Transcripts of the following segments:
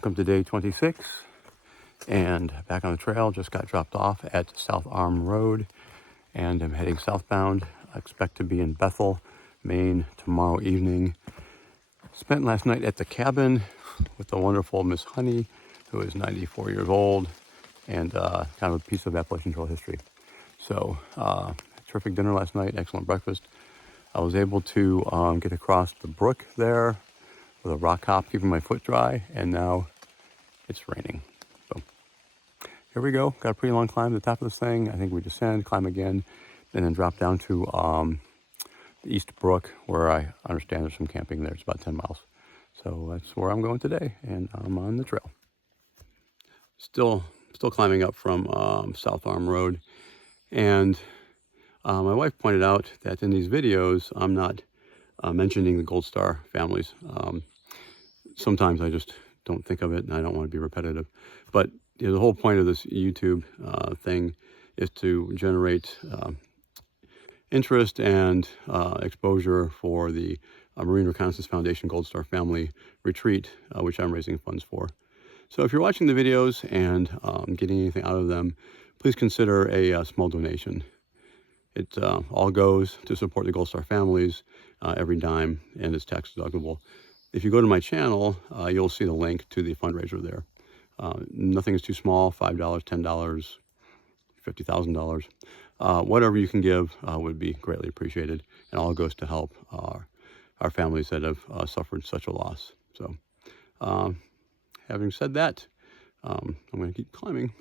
Welcome to day 26 and back on the trail. Just got dropped off at South Arm Road and I'm heading southbound. I expect to be in Bethel, Maine tomorrow evening. Spent last night at the cabin with the wonderful Miss Honey, who is 94 years old and kind of a piece of Appalachian Trail history. So terrific dinner last night, excellent breakfast. I was able to get across the brook there with a rock hop, keeping my foot dry, and now it's raining. So here we go. Got a pretty long climb to the top of this thing. I think we descend, climb again, and then drop down to the East Brook, where I understand there's some camping there. It's about 10 miles. So that's where I'm going today, and I'm on the trail. Still climbing up from South Arm Road, and my wife pointed out that in these videos, I'm not mentioning the Gold Star families. Sometimes I just don't think of it and I don't want to be repetitive. But the whole point of this YouTube thing is to generate interest and exposure for the Marine Reconnaissance Foundation Gold Star Family Retreat, which I'm raising funds for. So if you're watching the videos and getting anything out of them, please consider a small donation. It all goes to support the Gold Star families, every dime, and it's tax deductible. If you go to my channel, you'll see the link to the fundraiser there. Nothing is too small, $5, $10, $50,000. Whatever you can give would be greatly appreciated, and all goes to help our families that have suffered such a loss. So having said that, I'm going to keep climbing.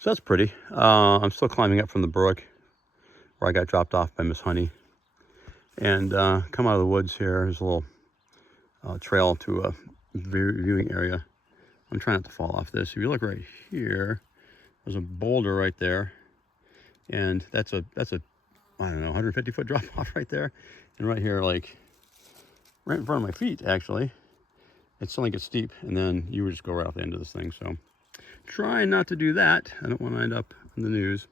So that's pretty. I'm still climbing up from the brook where I got dropped off by Miss Honey. And come out of the woods here. There's a little trail to a viewing area. I'm trying not to fall off this. If you look right here, there's a boulder right there. And that's a I don't know, 150-foot drop off right there. And right here, like right in front of my feet, actually, it suddenly gets steep. And then you would just go right off the end of this thing. So trying not to do that. I don't want to end up in the news.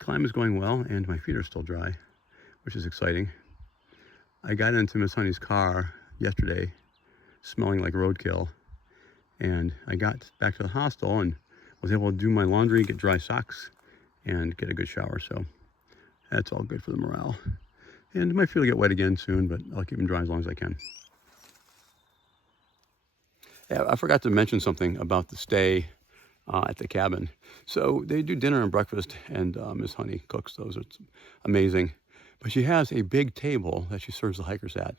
Climb is going well and my feet are still dry, which is exciting. I got into Miss Honey's car yesterday smelling like roadkill, and I got back to the hostel and was able to do my laundry, get dry socks, and get a good shower. So that's all good for the morale. And my feet will get wet again soon, but I'll keep them dry as long as I can. Yeah, I forgot to mention something about the stay at the cabin. So they do dinner and breakfast, and Miss Honey cooks those. It's amazing. But she has a big table that she serves the hikers at.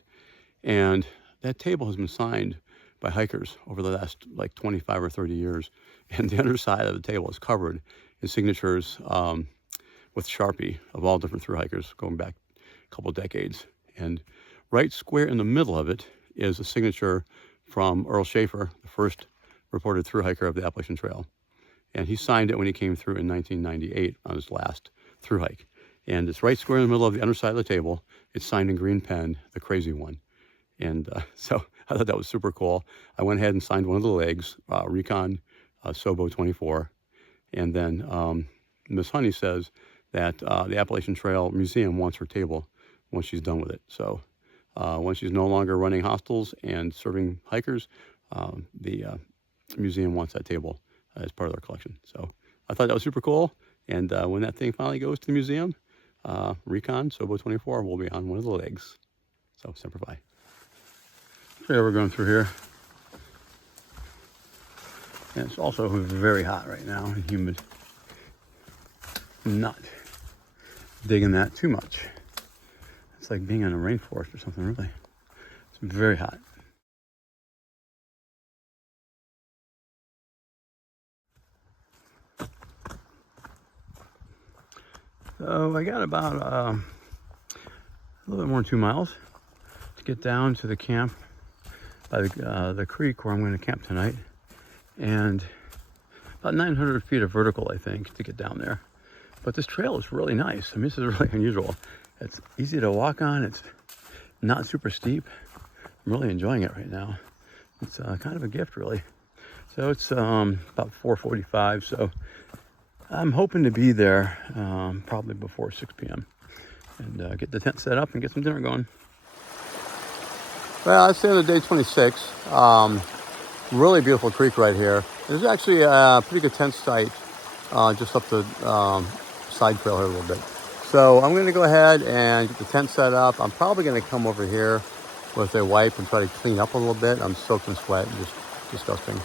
And that table has been signed by hikers over the last like 25 or 30 years. And the underside of the table is covered in signatures with Sharpie of all different thru hikers going back a couple decades. And right square in the middle of it is a signature from Earl Schaefer, the first reported thru hiker of the Appalachian Trail. And he signed it when he came through in 1998 on his last thru hike. And it's right square in the middle of the underside of the table. It's signed in green pen, the crazy one. And so I thought that was super cool. I went ahead and signed one of the legs, Recon, SOBO 24. And then Miss Honey says that the Appalachian Trail Museum wants her table once she's done with it. So once she's no longer running hostels and serving hikers, the museum wants that table as part of their collection. So I thought that was super cool. And when that thing finally goes to the museum, Recon SOBO 24 will be on one of the legs. So Semper Fi. So yeah, we're going through here. And it's also very hot right now and humid. I'm not digging that too much. It's like being in a rainforest or something, really. It's very hot. So I got about a little bit more than 2 miles to get down to the camp by the creek where I'm going to camp tonight. And about 900 feet of vertical, I think, to get down there. But this trail is really nice. I mean, this is really unusual. It's easy to walk on. It's not super steep. I'm really enjoying it right now. It's kind of a gift, really. So it's about 4:45. So I'm hoping to be there probably before 6 p.m. and get the tent set up and get some dinner going. Well, it's the end of day 26. Really beautiful creek right here. There's actually a pretty good tent site just up the side trail here a little bit. So I'm going to go ahead and get the tent set up. I'm probably going to come over here with a wipe and try to clean up a little bit. I'm soaked in sweat, just disgusting.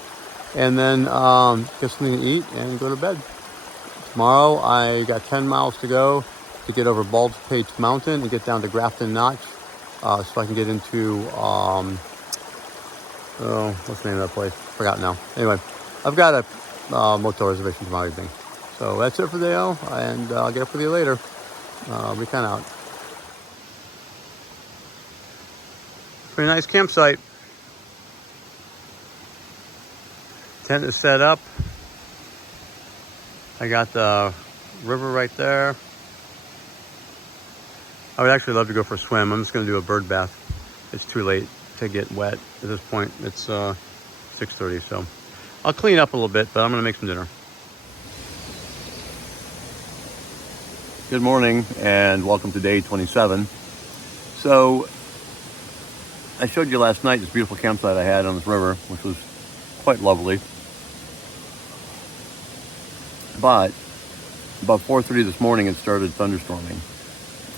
And then get something to eat and go to bed. Tomorrow I got 10 miles to go to get over Baldpate Mountain and get down to Grafton Notch so I can get into, what's the name of that place? Forgot now. Anyway, I've got a motel reservation tomorrow evening. So that's it for the day, and I'll get up with you later. Recon out. Pretty nice campsite. Tent is set up. I got the river right there. I would actually love to go for a swim. I'm just going to do a bird bath. It's too late to get wet at this point. It's 6:30, so I'll clean up a little bit, but I'm going to make some dinner. Good morning and welcome to day 27. So I showed you last night this beautiful campsite I had on this river, which was quite lovely. But about 4:30 this morning it started thunderstorming.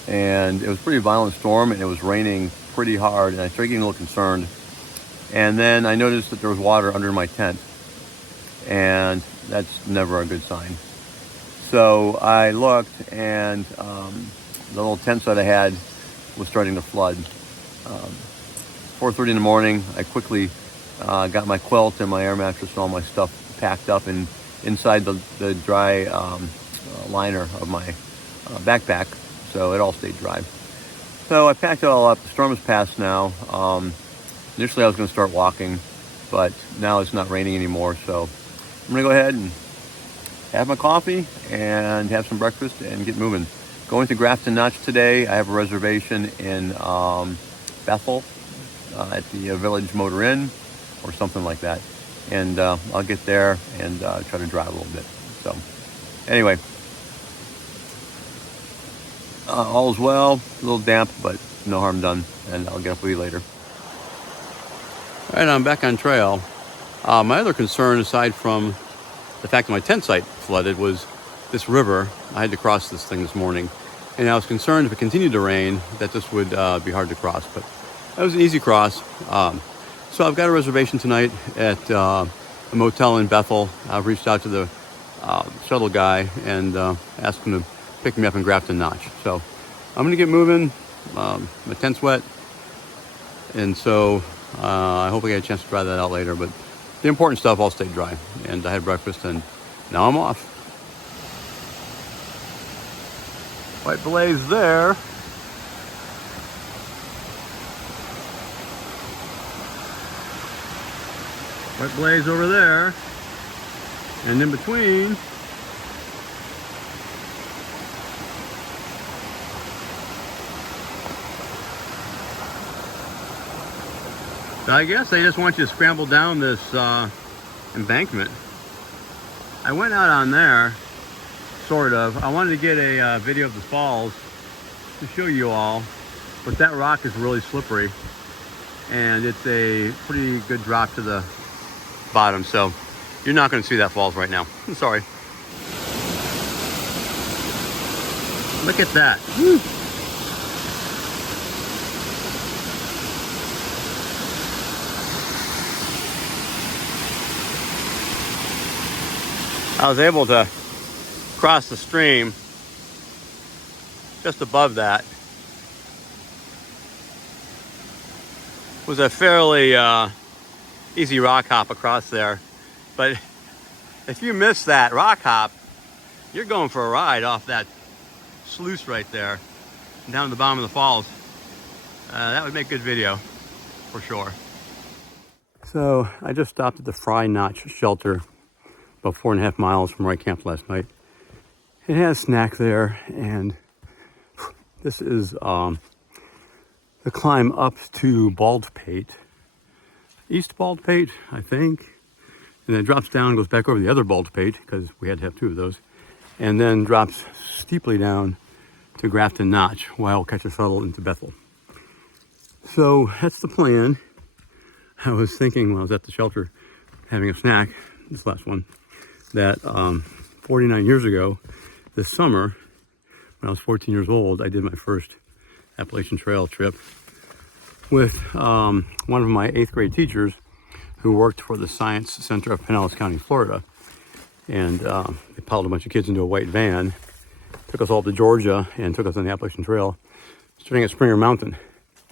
And it was a pretty violent storm and it was raining pretty hard, and I started getting a little concerned. And then I noticed that there was water under my tent, and that's never a good sign. So I looked, and the little tent that I had was starting to flood. 4:30 in the morning, I quickly got my quilt and my air mattress and all my stuff packed up and inside the dry liner of my backpack, so it all stayed dry. So I packed it all up. The storm has passed now. Initially I was going to start walking, but now it's not raining anymore, so I'm going to go ahead and have my coffee and have some breakfast and get moving. Going to Grafton Notch today. I have a reservation in Bethel at the Village Motor Inn or something like that. And I'll get there and try to drive a little bit. So anyway, all's well. A little damp, but no harm done. And I'll get up with you later. All right, I'm back on trail. My other concern, aside from the fact that my tent site flooded, was this river. I had to cross this thing this morning. And I was concerned if it continued to rain that this would be hard to cross. But that was an easy cross. So I've got a reservation tonight at a motel in Bethel. I've reached out to the shuttle guy and asked him to pick me up in Grafton Notch. So I'm going to get moving. My tent's wet. And so I hope I get a chance to try that out later. But the important stuff all stayed dry. And I had breakfast and now I'm off. White blaze there. White blaze over there. And in between, so I guess they just want you to scramble down this embankment. I went out on there, sort of. I wanted to get a video of the falls to show you all, but that rock is really slippery and it's a pretty good drop to the bottom, so you're not going to see that falls right now. I'm sorry. Look at that. Woo. I was able to cross the stream just above that. It was a fairly easy rock hop across there, but if you miss that rock hop, you're going for a ride off that sluice right there down to the bottom of the falls. That would make good video for sure. So I just stopped at the Fry Notch shelter about 4.5 miles from where I camped last night. It has a snack there, and this is the climb up to Baldpate. East Baldpate, I think. And then it drops down and goes back over the other Baldpate, because we had to have two of those. And then drops steeply down to Grafton Notch while I'll catch a shuttle into Bethel. So that's the plan. I was thinking when I was at the shelter having a snack, this last one, that 49 years ago, this summer, when I was 14 years old, I did my first Appalachian Trail trip with one of my 8th grade teachers who worked for the Science Center of Pinellas County, Florida. And they piled a bunch of kids into a white van, took us all to Georgia, and took us on the Appalachian Trail, starting at Springer Mountain.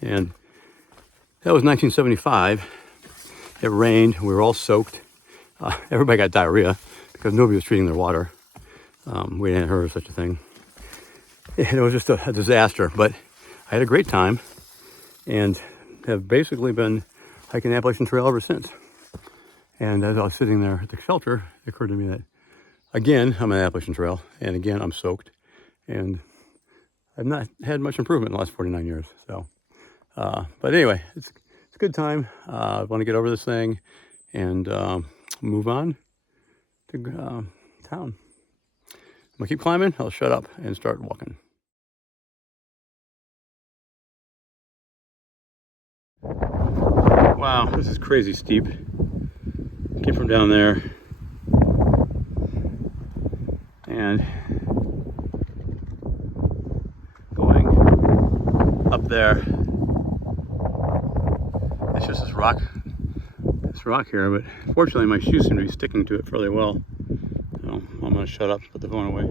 And that was 1975. It rained. We were all soaked. Everybody got diarrhea because nobody was treating their water. We hadn't heard of such a thing. And it was just a disaster. But I had a great time and have basically been hiking the Appalachian Trail ever since. And as I was sitting there at the shelter, it occurred to me that, again, I'm on the Appalachian Trail, and again, I'm soaked. And I've not had much improvement in the last 49 years. So, but anyway, it's a good time. I want to get over this thing and move on to town. I'm gonna keep climbing. I'll shut up and start walking. Wow, this is crazy steep. Came from down there and going up there. It's just this rock here, but fortunately my shoes seem to be sticking to it fairly well. So I'm gonna shut up, put the phone away.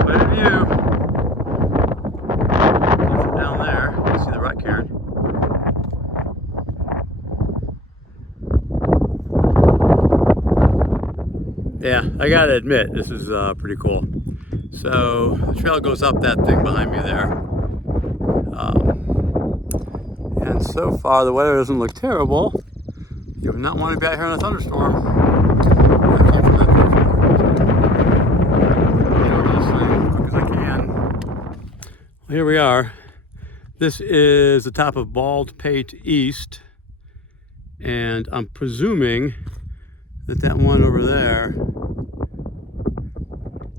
Quite a view. From down there, you can see the rock cairn. Yeah, I gotta admit, this is pretty cool. So the trail goes up that thing behind me there. And so far the weather doesn't look terrible. You would not want to be out here in a thunderstorm. I came from that get over this thing as quick as I can. Well, here we are. This is the top of Bald Pate East. And I'm presuming that that one over there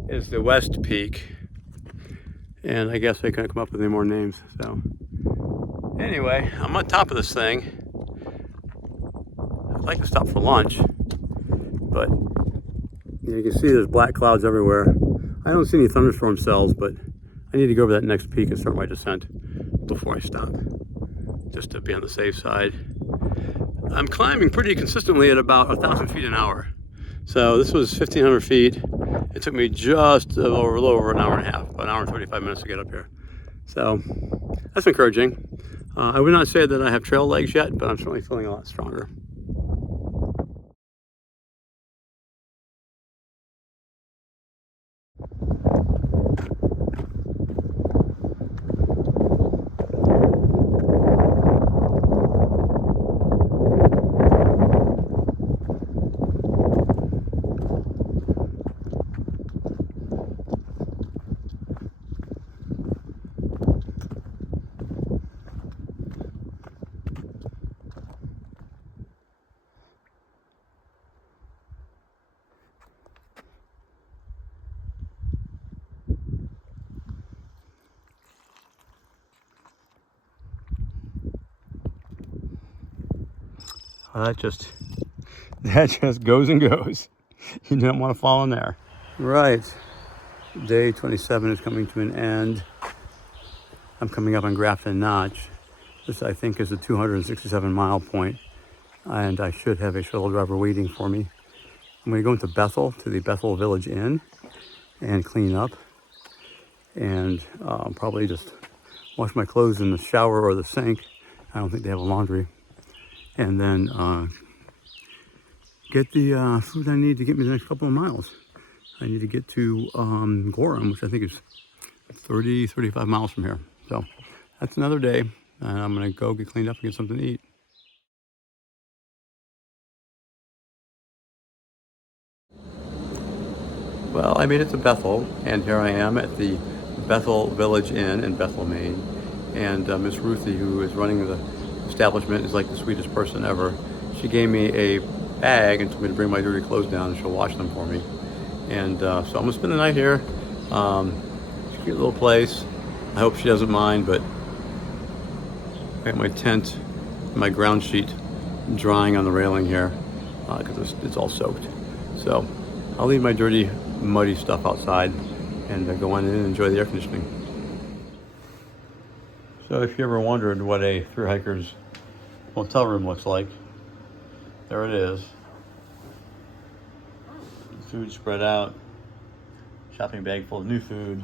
is the West Peak. And I guess I couldn't come up with any more names. So anyway, I'm on top of this thing. I'd like to stop for lunch, but you can see there's black clouds everywhere. I don't see any thunderstorm cells, but I need to go over that next peak and start my descent before I stop, just to be on the safe side. I'm climbing pretty consistently at about 1,000 feet an hour. So this was 1,500 feet. It took me just a little over an hour and a half, about an hour and 35 minutes to get up here. So that's encouraging. I would not say that I have trail legs yet, but I'm certainly feeling a lot stronger. That just goes and goes. You don't want to fall in there. Right. Day 27 is coming to an end. I'm coming up on Grafton Notch. This, I think, is the 267-mile point, and I should have a shuttle driver waiting for me. I'm going to go into Bethel, to the Bethel Village Inn, and clean up, and probably just wash my clothes in the shower or the sink. I don't think they have a laundry. And then get the food I need to get me the next couple of miles. I need to get to Gorham, which I think is 35 miles from here. So that's another day, and I'm gonna go get cleaned up and get something to eat. Well, I made it to Bethel, and here I am at the Bethel Village Inn in Bethel, Maine. And Miss Ruthie, who is running the establishment, is like the sweetest person ever. She gave me a bag and told me to bring my dirty clothes down and she'll wash them for me. And so I'm gonna spend the night here. It's a cute little place. I hope she doesn't mind, but I got my tent, my ground sheet drying on the railing here because it's all soaked. So I'll leave my dirty, muddy stuff outside and go on in and enjoy the air conditioning. So if you ever wondered what a thru hiker's hotel room looks like, there it is. Food spread out, shopping bag full of new food,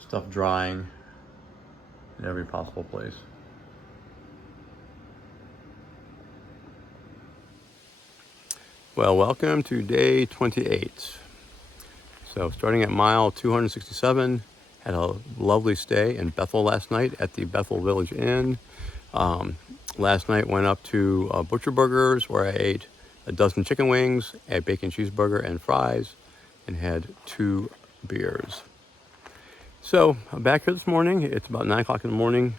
stuff drying in every possible place. Well, welcome to day 28. So starting at mile 267, had a lovely stay in Bethel last night at the Bethel Village Inn. Last night went up to Butcher Burgers where I ate a dozen chicken wings, a bacon cheeseburger and fries, and had 2 beers. So I'm back here this morning. It's about 9 o'clock in the morning.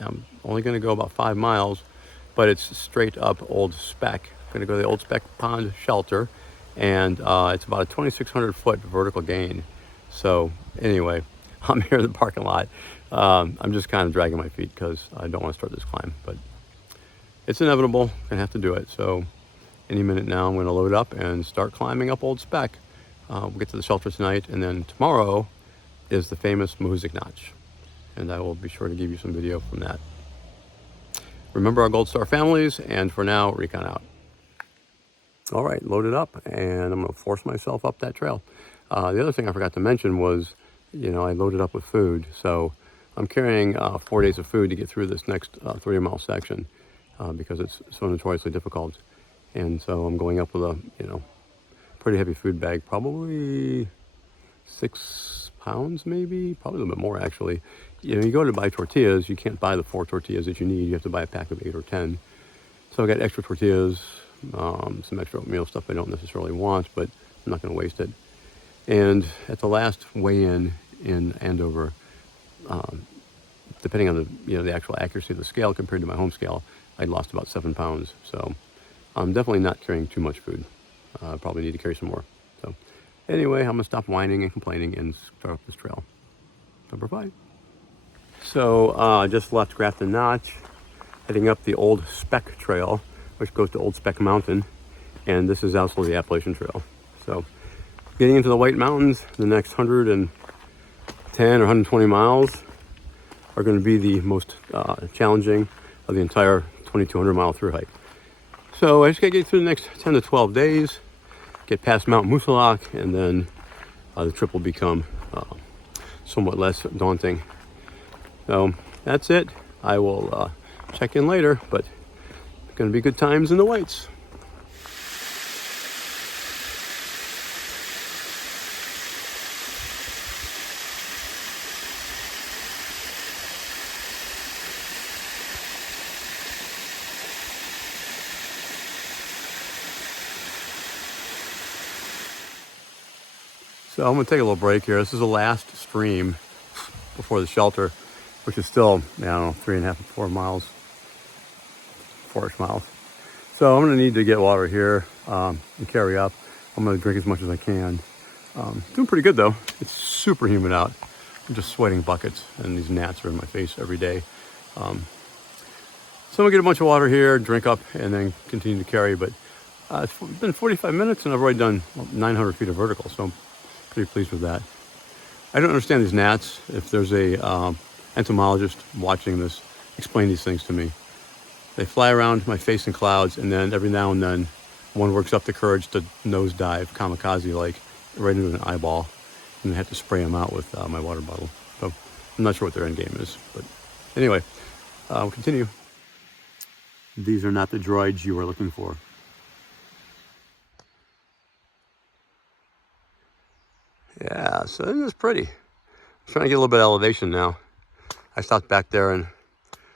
I'm only going to go about 5 miles, but it's straight up Old Spec. I'm going to go to the Old Spec Pond Shelter, and it's about a 2,600 foot vertical gain. So anyway, I'm here in the parking lot. I'm just kind of dragging my feet because I don't want to start this climb, but it's inevitable. I'm going to have to do it. So any minute now, I'm going to load up and start climbing up Old Spec. We'll get to the shelter tonight, and then tomorrow is the famous Mahoosuc Notch, and I will be sure to give you some video from that. Remember our Gold Star families, and for now, Recon out. All right, loaded up, and I'm going to force myself up that trail. The other thing I forgot to mention was, I loaded up with food, so I'm carrying 4 days of food to get through this next 30-mile section because it's so notoriously difficult. And so I'm going up with a, pretty heavy food bag, probably 6 pounds maybe, probably a little bit more actually. You go to buy tortillas, you can't buy the 4 tortillas that you need. You have to buy a pack of 8 or 10. So I got extra tortillas, some extra oatmeal stuff I don't necessarily want, but I'm not going to waste it. And at the last weigh-in Andover, depending on the actual accuracy of the scale compared to my home scale, I lost about 7 pounds. So I'm definitely not carrying too much food. I probably need to carry some more. So anyway, I'm gonna stop whining and complaining and start up this trail. Number 5. So I just left Grafton Notch, heading up the Old Spec Trail, which goes to Old Spec Mountain. And this is also the Appalachian Trail. So getting into the White Mountains, the next 110 or 120 miles are going to be the most challenging of the entire 2,200 mile thru hike. So I just got to get through the next 10 to 12 days, get past Mount Mahoosuc, and then the trip will become somewhat less daunting. So that's it. I will check in later, but it's going to be good times in the Whites. So I'm going to take a little break here. This is the last stream before the shelter, which is still, 3.5 to 4 miles, 4-ish miles. So I'm going to need to get water here and carry up. I'm going to drink as much as I can. Doing pretty good though. It's super humid out. I'm just sweating buckets and these gnats are in my face every day. So I'm going to get a bunch of water here, drink up, and then continue to carry. But it's been 45 minutes and I've already done 900 feet of vertical. So I'm pretty pleased with that. I don't understand these gnats. If there's a entomologist watching this, explain these things to me. They fly around my face in clouds, and then every now and then one works up the courage to nosedive, kamikaze-like, right into an eyeball, and I have to spray them out with my water bottle. So I'm not sure what their end game is, but anyway, we'll continue. These are not the droids you were looking for. Yeah, so this is pretty. I'm trying to get a little bit of elevation now. I stopped back there and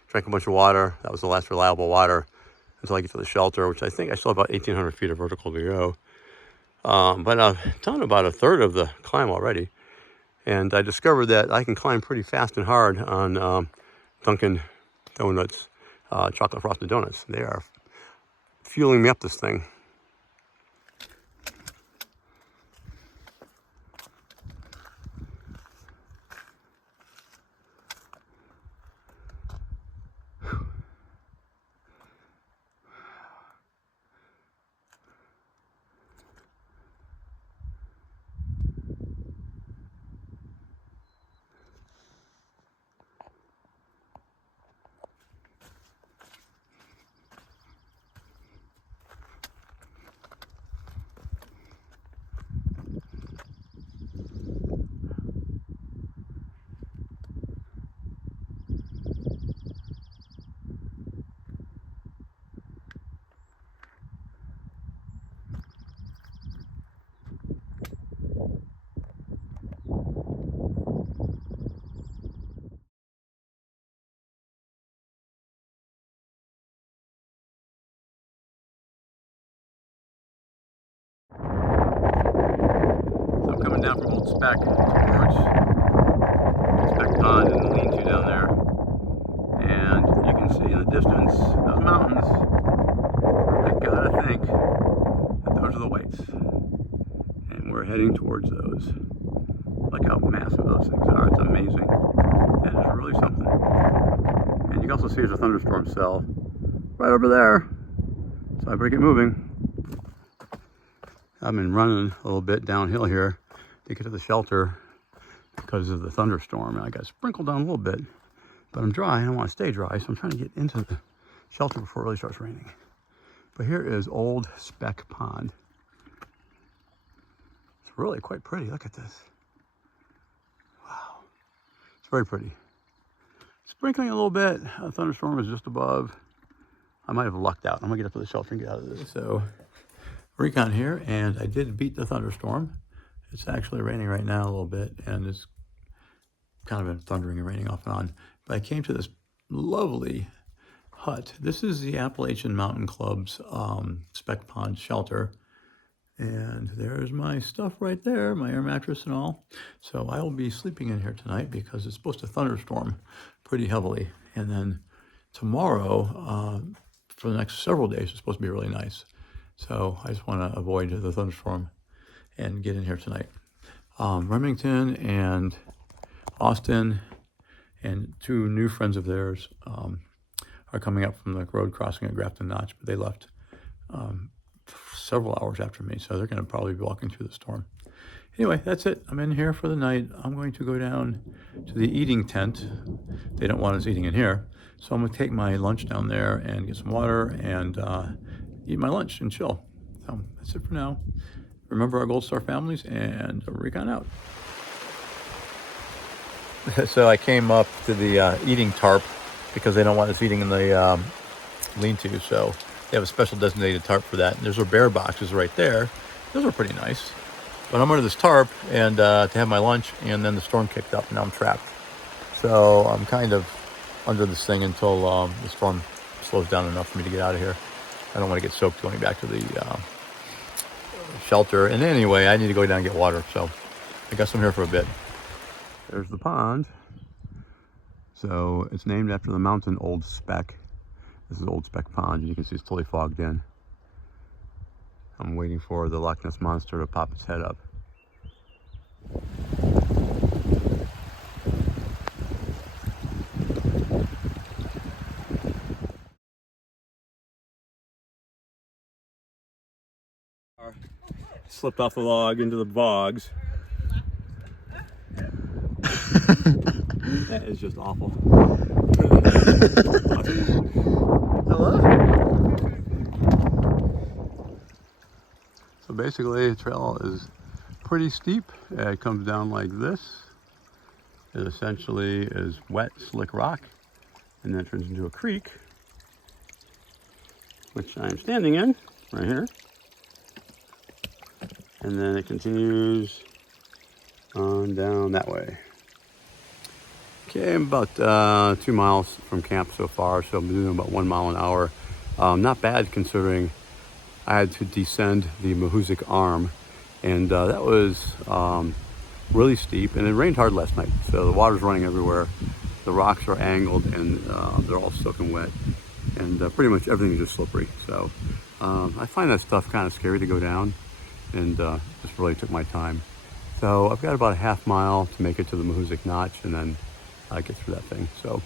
drank a bunch of water. That was the last reliable water until I get to the shelter, which I think I still have about 1,800 feet of vertical to go. But I've done about a third of the climb already. And I discovered that I can climb pretty fast and hard on Dunkin' Donuts, chocolate frosted donuts. They are fueling me up this thing. So I'm coming down from Old Spec towards Old Spec Pond and the lean-to down there. And you can see in the distance those mountains. I gotta think that those are the whites. And we're heading towards those. Look how massive those things are. It's amazing. That is really something. And you can also see there's a thunderstorm cell right over there. So I better get moving. I've been running a little bit downhill here to get to the shelter because of the thunderstorm. And I got sprinkled down a little bit, but I'm dry. I don't want to stay dry, so I'm trying to get into the shelter before it really starts raining. But here is Old Spec Pond. It's really quite pretty. Look at this. Wow. It's very pretty. Sprinkling a little bit. A thunderstorm is just above. I might have lucked out. I'm going to get up to the shelter and get out of this. So, Recon here, and I did beat the thunderstorm. It's actually raining right now a little bit, and it's kind of been thundering and raining off and on. But I came to this lovely hut. This is the Appalachian Mountain Club's Spec Pond shelter. And there's my stuff right there, my air mattress and all. So I will be sleeping in here tonight because it's supposed to thunderstorm pretty heavily. And then tomorrow, for the next several days, it's supposed to be really nice. So I just want to avoid the thunderstorm and get in here tonight. Remington and Austin and two new friends of theirs are coming up from the road crossing at Grafton Notch, but they left several hours after me, so they're going to probably be walking through the storm. Anyway, that's it. I'm in here for the night. I'm going to go down to the eating tent. They don't want us eating in here, so I'm going to take my lunch down there and get some water and eat my lunch and chill. So that's it for now. Remember our Gold Star families, and Recon out. So I came up to the eating tarp because they don't want us eating in the lean-to, so they have a special designated tarp for that. And there's our bear boxes right there. Those are pretty nice. But I'm under this tarp and to have my lunch, and then the storm kicked up and now I'm trapped. So I'm kind of under this thing until the storm slows down enough for me to get out of here. I don't want to get soaked going back to the shelter. And anyway, I need to go down and get water. So I guess I'm here for a bit. There's the pond. So it's named after the mountain Old Spec. This is Old Spec Pond, and you can see it's totally fogged in. I'm waiting for the Loch Ness Monster to pop its head up. Slipped off the log into the bogs. That is just awful. Hello? So basically the trail is pretty steep. It comes down like this. It essentially is wet, slick rock, and then it turns into a creek, which I am standing in right here. And then it continues on down that way. Okay, I'm about 2 miles from camp so far, so I'm doing about 1 mile an hour. Not bad considering I had to descend the Mahoosuc arm, and that was really steep, and it rained hard last night, so the water's running everywhere. The rocks are angled and they're all soaking wet. and pretty much everything is just slippery. So I find that stuff kind of scary to go down, and just really took my time. So I've got about a half mile to make it to the Mahoosuc Notch, and then get through that thing. So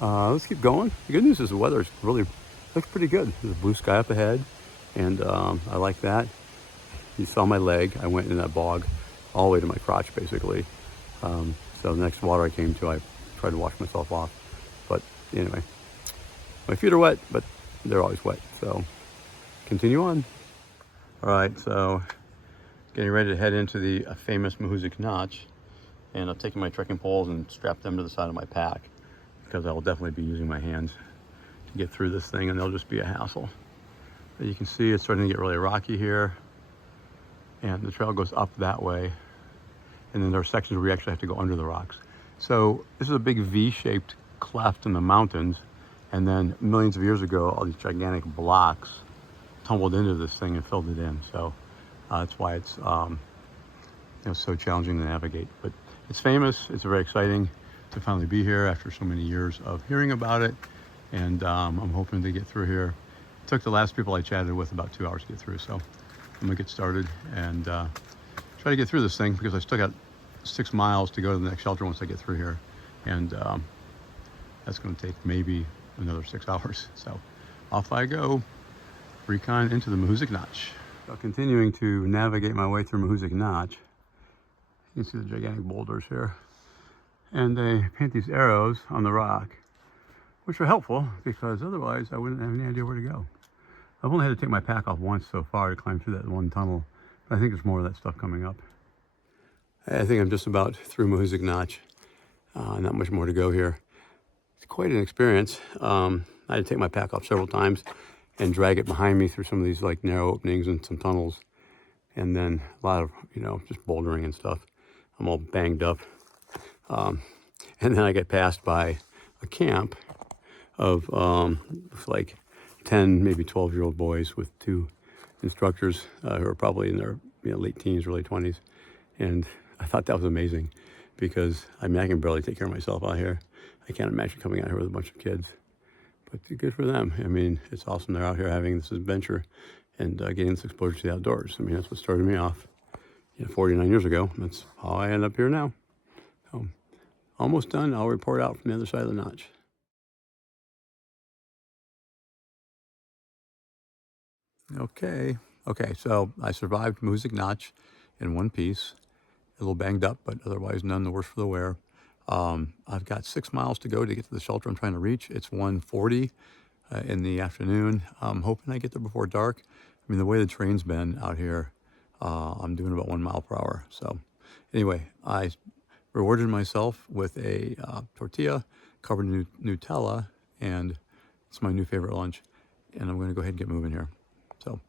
let's keep going. The good news is the weather looks pretty good. There's a blue sky up ahead, and I like that. You saw my leg. I went in that bog all the way to my crotch, basically. So the next water I came to, I tried to wash myself off. But anyway, my feet are wet, but they're always wet. So continue on. All right, so getting ready to head into the famous Mahoosuc Notch. And I've taken my trekking poles and strapped them to the side of my pack, because I will definitely be using my hands to get through this thing, and they'll just be a hassle. But you can see it's starting to get really rocky here, and the trail goes up that way, and then there are sections where we actually have to go under the rocks. So this is a big V-shaped cleft in the mountains, and then millions of years ago, all these gigantic blocks tumbled into this thing and filled it in. So that's why it's so challenging to navigate. But it's famous. It's very exciting to finally be here after so many years of hearing about it, and I'm hoping to get through here. It took the last people I chatted with about 2 hours to get through, so I'm gonna get started and try to get through this thing, because I still got 6 miles to go to the next shelter once I get through here, and that's going to take maybe another 6 hours. So off I go, Recon into the Mahoosuc Notch. So continuing to navigate my way through Mahoosuc Notch, you can see the gigantic boulders here, and they paint these arrows on the rock, which are helpful because otherwise I wouldn't have any idea where to go. I've only had to take my pack off once so far to climb through that one tunnel, but I think there's more of that stuff coming up. I think I'm just about through Mahoosuc Notch. Not much more to go here. It's quite an experience. I had to take my pack off several times and drag it behind me through some of these like narrow openings and some tunnels, and then a lot of just bouldering and stuff. I'm all banged up, and then I get passed by a camp of like 10, maybe 12-year-old boys with 2 instructors who are probably in their late teens, early 20s, and I thought that was amazing, because I can barely take care of myself out here. I can't imagine coming out here with a bunch of kids, but good for them. I mean, it's awesome they're out here having this adventure and getting this exposure to the outdoors. I mean, that's what started me off 49 years ago. That's how I end up here now. So, almost done. I'll report out from the other side of the notch. Okay, so I survived Mahoosuc Notch in one piece. A little banged up, but otherwise none the worse for the wear. I've got 6 miles to go to get to the shelter I'm trying to reach. It's 1:40 in the afternoon. I'm hoping I get there before dark. I mean, the way the terrain's been out here, I'm doing about 1 mile per hour. So anyway, I rewarded myself with a tortilla covered in Nutella, and it's my new favorite lunch. And I'm going to go ahead and get moving here. So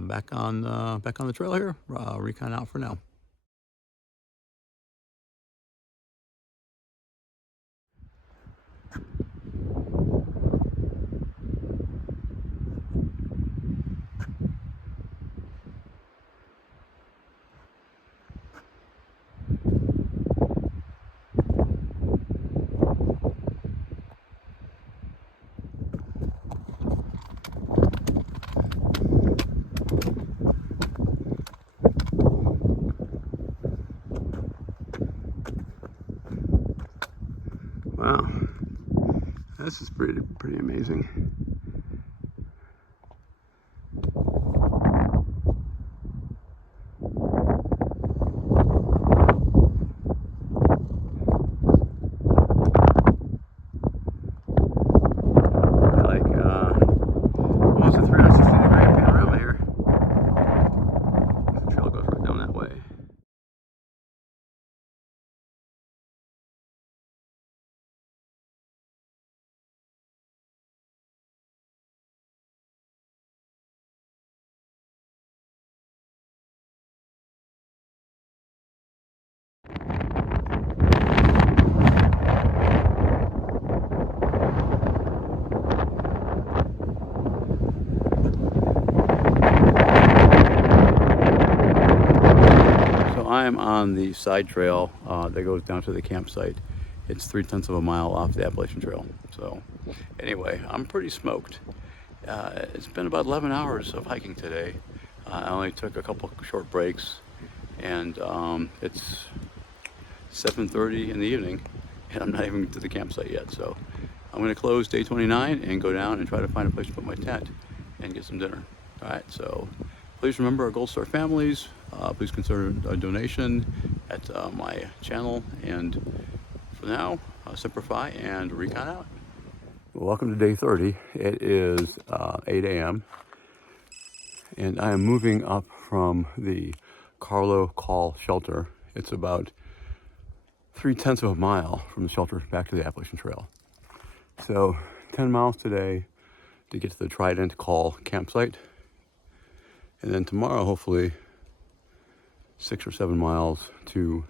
back on the trail here. Recon out for now. Wow, this is pretty amazing. Like almost a 360-degree panorama here. The trail goes right down that way. I'm on the side trail that goes down to the campsite, It's 3/10 of a mile off the Appalachian Trail. So anyway, I'm pretty smoked. It's been about 11 hours of hiking today. I only took a couple short breaks, and it's 7:30 in the evening, and I'm not even to the campsite yet. So I'm going to close day 29 and go down and try to find a place to put my tent and get some dinner. All right, so please remember our Gold Star families. Please consider a donation at my channel. And for now, Simplify and Recon out. Welcome to day 30. It is 8 a.m. and I am moving up from the Carlo Call shelter. It's about 3/10 of a mile from the shelter back to the Appalachian Trail. So 10 miles today to get to the Trident Call campsite. And then tomorrow, hopefully, 6 or 7 miles to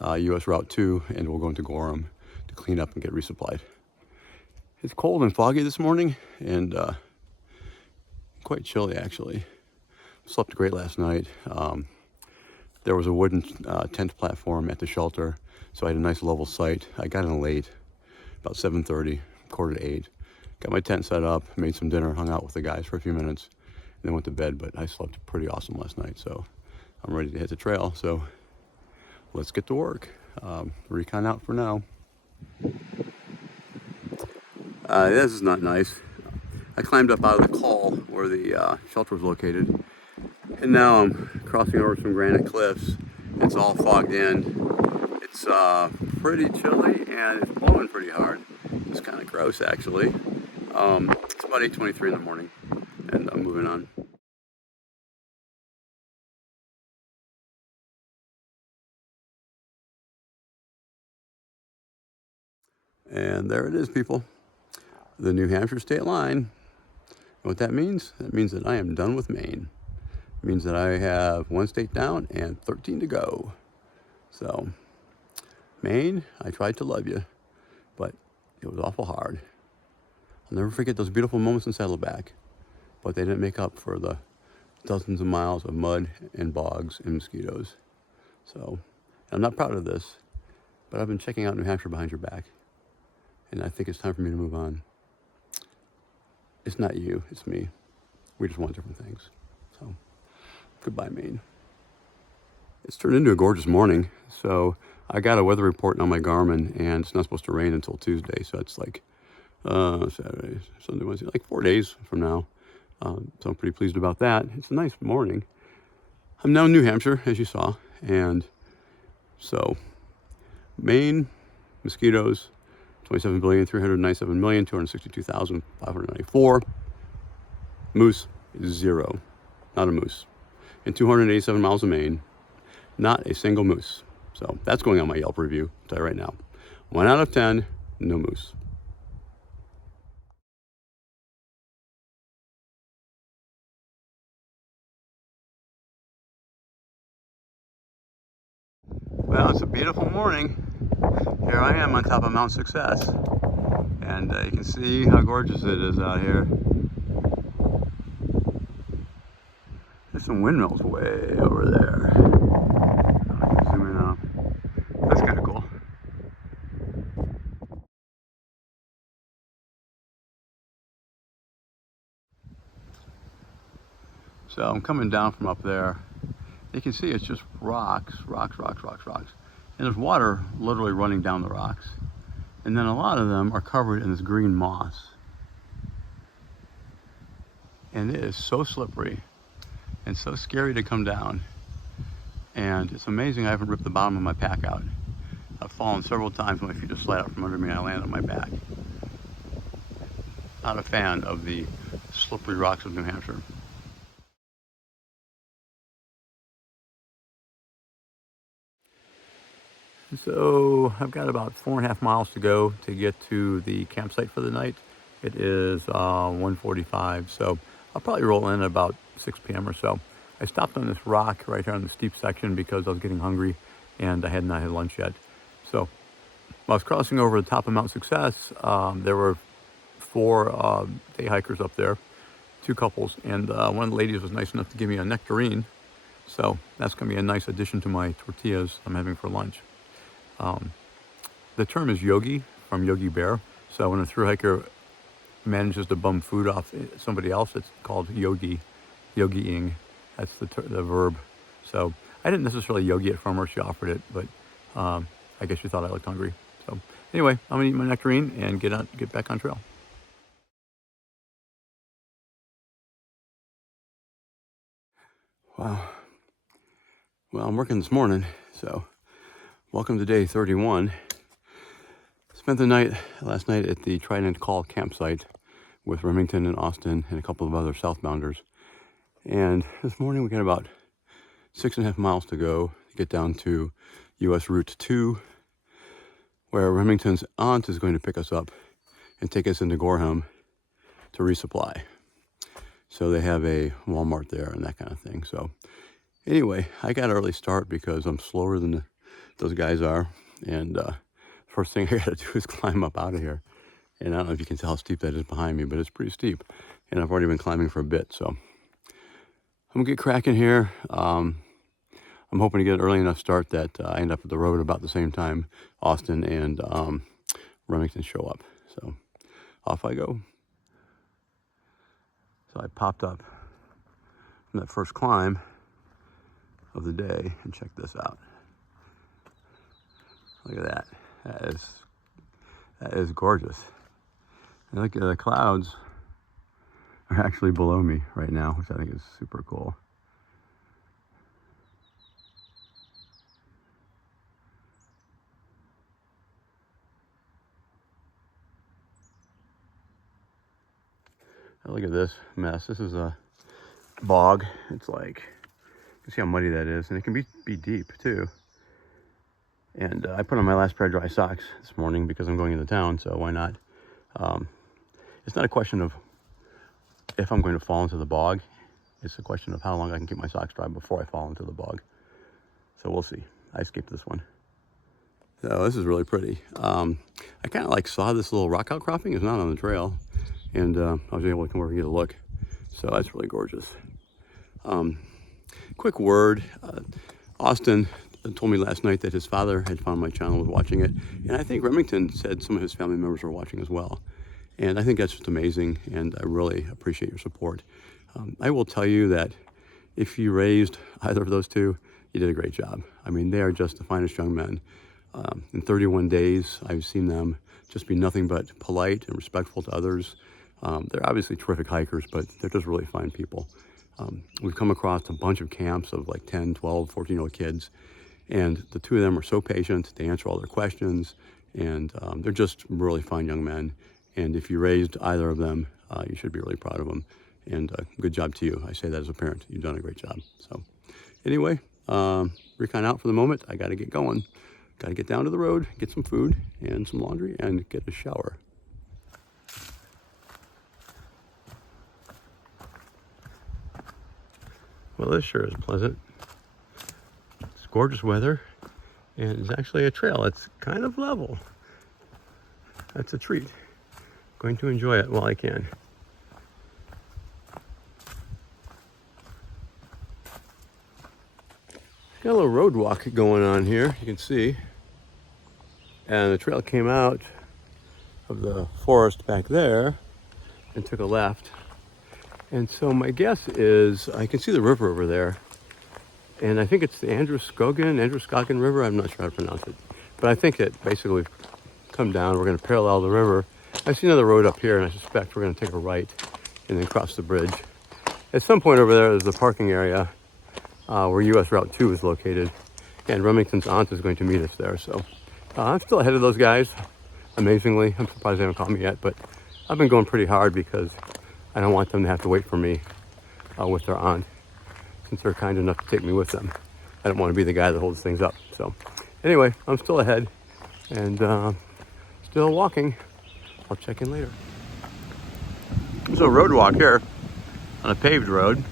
US Route 2, and we'll go into Gorham to clean up and get resupplied. It's cold and foggy this morning, and quite chilly actually. Slept great last night. There was a wooden tent platform at the shelter, so I had a nice level sight. I got in late, about 7:30, quarter to 8. Got my tent set up, made some dinner, hung out with the guys for a few minutes, and then went to bed. But I slept pretty awesome last night, so I'm ready to hit the trail. So let's get to work. Recon out for now. This is not nice. I climbed up out of the call where the shelter was located, and now I'm crossing over some granite cliffs. It's all fogged in. It's pretty chilly and it's blowing pretty hard. It's kind of gross actually. It's about 8:23 in the morning, and I'm moving on. And there it is, people. The New Hampshire state line. And what that means? That means that I am done with Maine. It means that I have 1 state down and 13 to go. So, Maine, I tried to love you, but it was awful hard. I'll never forget those beautiful moments in Saddleback, but they didn't make up for the dozens of miles of mud and bogs and mosquitoes. So, I'm not proud of this, but I've been checking out New Hampshire behind your back, and I think it's time for me to move on. It's not you, it's me. We just want different things. So, goodbye, Maine. It's turned into a gorgeous morning. So I got a weather report on my Garmin, and it's not supposed to rain until Tuesday. So it's like Saturday, Sunday, Wednesday, like 4 days from now. So I'm pretty pleased about that. It's a nice morning. I'm now in New Hampshire, as you saw. And so Maine, mosquitoes, 27,397,262,594. Moose is 0, not a moose. And 287 miles of Maine, not a single moose. So that's going on my Yelp review, I'll tell you right now. 1 out of 10, no moose. Well, it's a beautiful morning. Here I am on top of Mount Success. And you can see how gorgeous it is out here. There's some windmills way over there. I can zoom in out. That's kind of cool. So I'm coming down from up there. You can see it's just rocks, rocks, rocks, rocks, rocks. And there's water literally running down the rocks. And then a lot of them are covered in this green moss. And it is so slippery and so scary to come down. And it's amazing I haven't ripped the bottom of my pack out. I've fallen several times, my feet have slid out from under me and I land on my back. Not a fan of the slippery rocks of New Hampshire. So I've got about 4.5 miles to go to get to the campsite for the night. It is 1:45, so I'll probably roll in at about 6 p.m. or so. I stopped on this rock right here on the steep section because I was getting hungry and I had not had lunch yet. So while I was crossing over the top of Mount Success, there were 4 day hikers up there, 2 couples, and one of the ladies was nice enough to give me a nectarine. So that's going to be a nice addition to my tortillas I'm having for lunch. The term is yogi, from Yogi Bear. So when a thru hiker manages to bum food off somebody else, it's called yogiing. That's the verb. So I didn't necessarily yogi it from her. She offered it, but I guess she thought I looked hungry. So anyway, I'm gonna eat my nectarine and get back on trail. Wow. Well, I'm working this morning, so welcome to day 31. Spent the last night at the Trident Call campsite with Remington and Austin and a couple of other southbounders. And this morning we got about 6.5 miles to go to get down to US Route 2, where Remington's aunt is going to pick us up and take us into Gorham to resupply. So they have a Walmart there and that kind of thing. So anyway, I got an early start because I'm slower than those guys are. And first thing I got to do is climb up out of here. And I don't know if you can tell how steep that is behind me, but it's pretty steep. And I've already been climbing for a bit. So I'm going to get cracking here. I'm hoping to get an early enough start that I end up at the road about the same time Austin and Remington show up. So off I go. So I popped up from that first climb of the day and check this out. Look at that. That is gorgeous. And look at the clouds are actually below me right now, which I think is super cool. Look at this mess. This is a bog. It's like, you can see how muddy that is. And it can be deep too. And I put on my last pair of dry socks this morning because I'm going into town, so why not? It's not a question of if I'm going to fall into the bog. It's a question of how long I can keep my socks dry before I fall into the bog. So we'll see. I escaped this one. So this is really pretty. I kind of like saw this little rock outcropping. It's not on the trail. And I was able to come over and get a look. So that's really gorgeous. Quick word. Austin told me last night that his father had found my channel, was watching it. And I think Remington said some of his family members were watching as well. And I think that's just amazing. And I really appreciate your support. I will tell you that if you raised either of those two, you did a great job. I mean, they are just the finest young men. In 31 days, I've seen them just be nothing but polite and respectful to others. They're obviously terrific hikers, but they're just really fine people. We've come across a bunch of camps of like 10, 12, 14-year-old kids, and the two of them are so patient. They answer all their questions, and they're just really fine young men. And if you raised either of them, you should be really proud of them. And good job to you. I say that as a parent. You've done a great job. So anyway, Recon out for the moment. I got to get going. Got to get down to the road, get some food and some laundry, and get a shower. Well, this sure is pleasant. It's gorgeous weather, and it's actually a trail. It's kind of level. That's a treat. Going to enjoy it while I can. Got a little road walk going on here, you can see. And the trail came out of the forest back there and took a left. And so my guess is, I can see the river over there. And I think it's the Androscoggin River. I'm not sure how to pronounce it. But I think it basically we've come down. We're going to parallel the river. I see another road up here, and I suspect we're going to take a right and then cross the bridge. At some point over there is the parking area where US Route 2 is located. And Remington's aunt is going to meet us there. So I'm still ahead of those guys, amazingly. I'm surprised they haven't called me yet. But I've been going pretty hard because I don't want them to have to wait for me with their aunt, since they're kind enough to take me with them. I don't want to be the guy that holds things up. So anyway, I'm still ahead and still walking. I'll check in later. There's a road walk here on a paved road.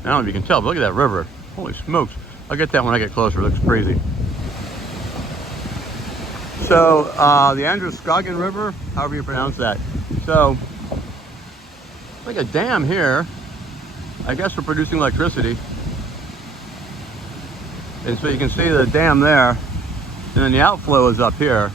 I don't know if you can tell, but look at that river. Holy smokes. I'll get that when I get closer. It looks crazy. So the Androscoggin River, however you pronounce that. So like a dam here, I guess, for producing electricity. And so you can see the dam there, and then the outflow is up here.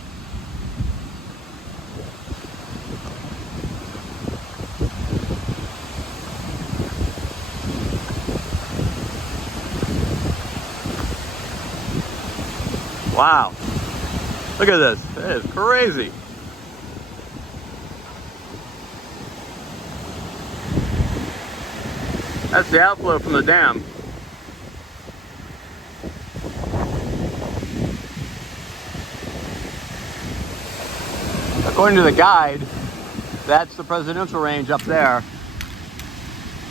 Wow. Look at this. That is crazy. That's the outflow from the dam. According to the guide, that's the presidential range up there.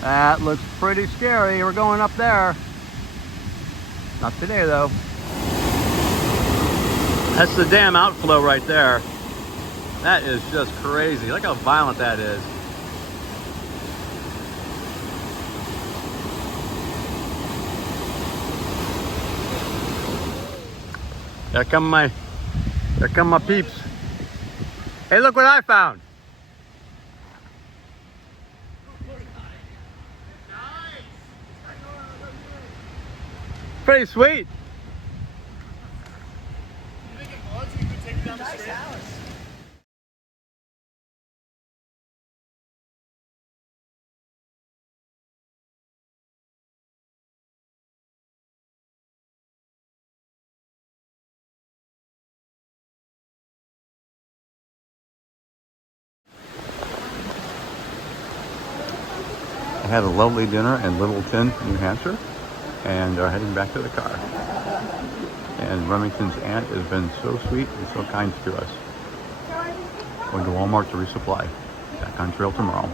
That looks pretty scary. We're going up there. Not today though. That's the dam outflow right there. That is just crazy. Look how violent that is. There come my peeps. Hey, look what I found. Pretty sweet. I had a lovely dinner in Littleton, New Hampshire, and are heading back to the car. And Remington's aunt has been so sweet and so kind to us. Going to Walmart to resupply. Back on trail tomorrow.